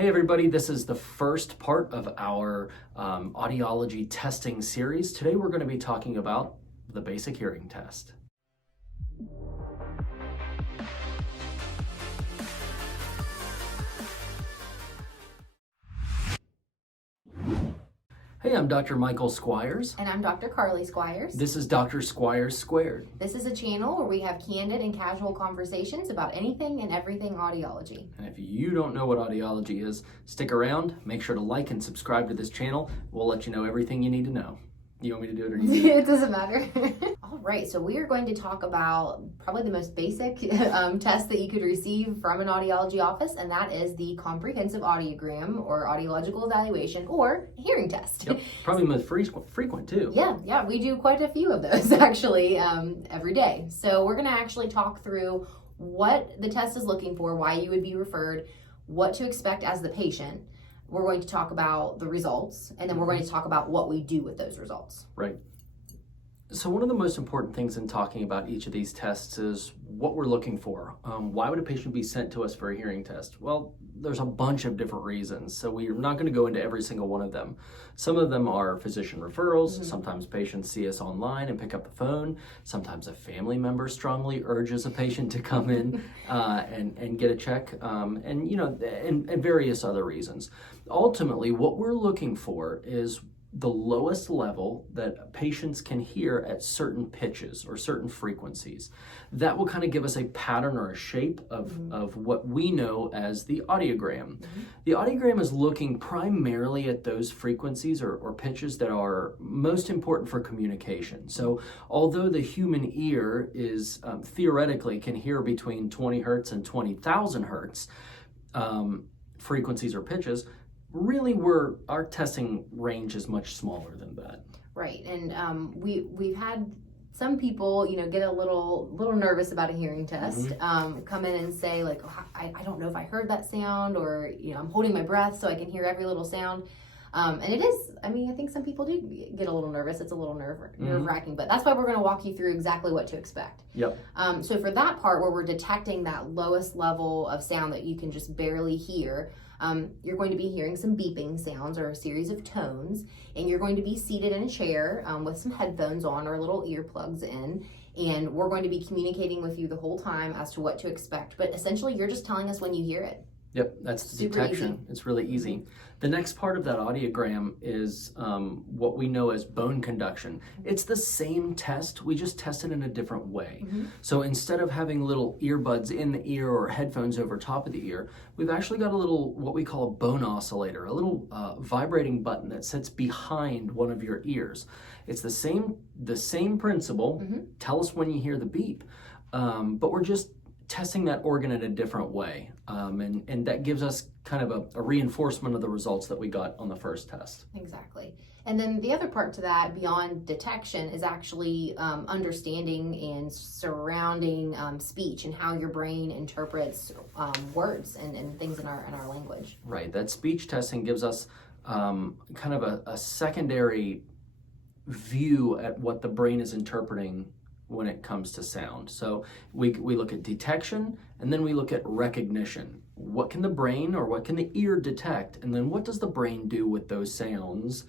Hey everybody, this is the first part of our audiology testing series. Today we're going to be talking about the basic hearing test. Hey, I'm Dr. Michael Squires. And I'm Dr. Carly Squires. This is Dr. Squires Squared. This is a channel where we have candid and casual conversations about anything and everything audiology. And if you don't know what audiology is, stick around, make sure to like and subscribe to this channel. We'll let you know everything you need to know. You want me to do it or you do it? It doesn't matter. All right, so we are going to talk about probably the most basic test that you could receive from an audiology office, and that is the comprehensive audiogram or audiological evaluation or hearing test. Yep, probably most frequent too. Yeah, we do quite a few of those actually every day. So we're going to actually talk through what the test is looking for, why you would be referred, what to expect as the patient. We're going to talk about the results, and then we're going to talk about what we do with those results. Right. So one of the most important things in talking about each of these tests is what we're looking for. Why would a patient be sent to us for a hearing test? Well, there's a bunch of different reasons, so we're not going to go into every single one of them. Some of them are physician referrals. Sometimes patients see us online and pick up the phone. Sometimes a family member strongly urges a patient to come in and get a check, and various other reasons. Ultimately, what we're looking for is the lowest level that patients can hear at certain pitches or certain frequencies. That will kind of give us a pattern or a shape of what we know as the audiogram. The audiogram is looking primarily at those frequencies or pitches that are most important for communication. So although the human ear is theoretically can hear between 20 hertz and 20,000 hertz frequencies or pitches, really our testing range is much smaller than that. Right, and we've had some people, get a little nervous about a hearing test, come in and say like, oh, I don't know if I heard that sound, or I'm holding my breath so I can hear every little sound. And it is, I think some people do get a little nervous. It's a little nerve-wracking, but that's why we're going to walk you through exactly what to expect. Yep. So for that part where we're detecting that lowest level of sound that you can just barely hear, you're going to be hearing some beeping sounds or a series of tones, and you're going to be seated in a chair with some headphones on or little earplugs in, and we're going to be communicating with you the whole time as to what to expect. But essentially, you're just telling us when you hear it. Yep, that's the detection. Easy. It's really easy. The next part of that audiogram is what we know as bone conduction. It's the same test, we just test it in a different way. So instead of having little earbuds in the ear or headphones over top of the ear, we've actually got a little, what we call a bone oscillator, a little vibrating button that sits behind one of your ears. It's the same principle. Tell us when you hear the beep, but we're just testing that organ in a different way. And that gives us kind of a reinforcement of the results that we got on the first test. Exactly. And then the other part to that, beyond detection, is actually understanding and surrounding speech and how your brain interprets words and things in our language. Right. That speech testing gives us kind of a secondary view at what the brain is interpreting when it comes to sound. So we look at detection, and then we look at recognition. What can the brain or what can the ear detect? And then what does the brain do with those sounds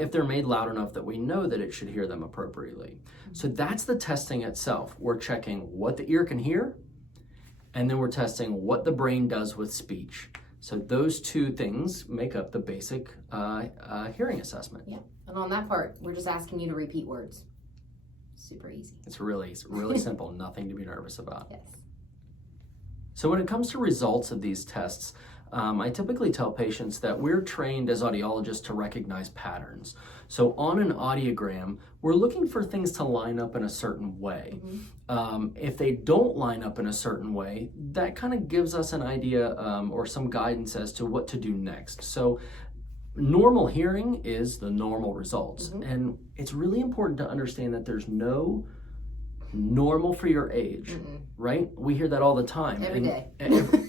if they're made loud enough that we know that it should hear them appropriately? So that's the testing itself. We're checking what the ear can hear, and then we're testing what the brain does with speech. So those two things make up the basic hearing assessment. Yeah, and on that part, we're just asking you to repeat words. Super easy. It's really simple, nothing to be nervous about. Yes. So when it comes to results of these tests, I typically tell patients that we're trained as audiologists to recognize patterns. So on an audiogram, we're looking for things to line up in a certain way. If they don't line up in a certain way, that kind of gives us an idea or some guidance as to what to do next. So normal hearing is the normal results. And it's really important to understand that there's no normal for your age, right? We hear that all the time. Every day.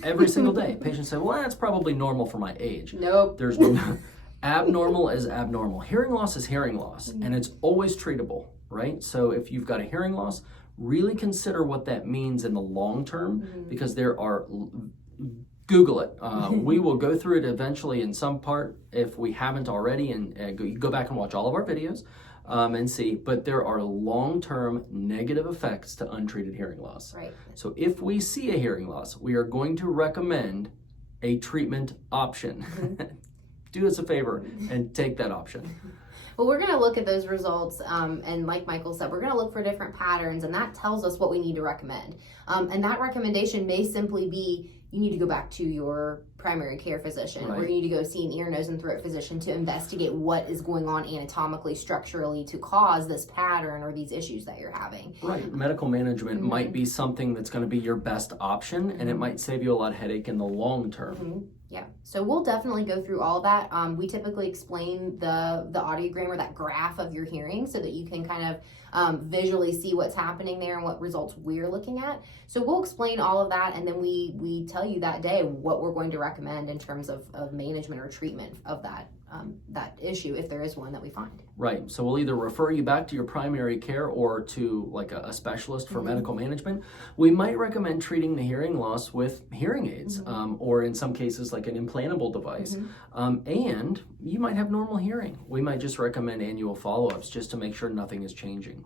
Every single day. Patients say, well, that's probably normal for my age. Nope. There's no, abnormal is abnormal. Hearing loss is hearing loss, and it's always treatable, right? So if you've got a hearing loss, really consider what that means in the long term, because there are Google it. We will go through it eventually in some part if we haven't already, and go back and watch all of our videos and see. But there are long-term negative effects to untreated hearing loss. Right. So if we see a hearing loss, we are going to recommend a treatment option. Do us a favor and take that option. Well, we're going to look at those results, and like Michael said, we're going to look for different patterns, and that tells us what we need to recommend. And that recommendation may simply be you need to go back to your primary care physician, Right. or you need to go see an ear, nose, and throat physician to investigate what is going on anatomically, structurally to cause this pattern or these issues that you're having. Right. Medical management might be something that's going to be your best option, and it might save you a lot of headache in the long term. Yeah, so we'll definitely go through all that. We typically explain the audiogram or that graph of your hearing so that you can kind of visually see what's happening there and what results we're looking at. So we'll explain all of that, and then we tell you that day what we're going to recommend in terms of management or treatment of that issue, if there is one that we find. Right. So we'll either refer you back to your primary care or to like a specialist for medical management. We might recommend treating the hearing loss with hearing aids, or in some cases like an implantable device. And you might have normal hearing. We might just recommend annual follow-ups just to make sure nothing is changing.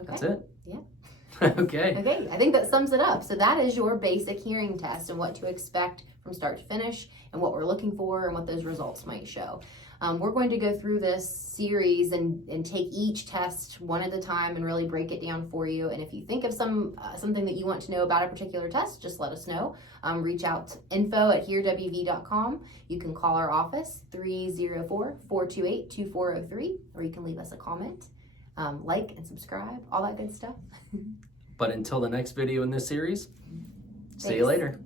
Okay. That's it? Yeah. Okay. Okay, I think that sums it up. So that is your basic hearing test and what to expect from start to finish and what we're looking for and what those results might show. We're going to go through this series and take each test one at a time and really break it down for you. And if you think of something that you want to know about a particular test, just let us know. Reach out to info@hearwv.com. You can call our office, 304-428-2403, or you can leave us a comment. Like and subscribe, all that good stuff. But until the next video in this series, see you Thanks. later.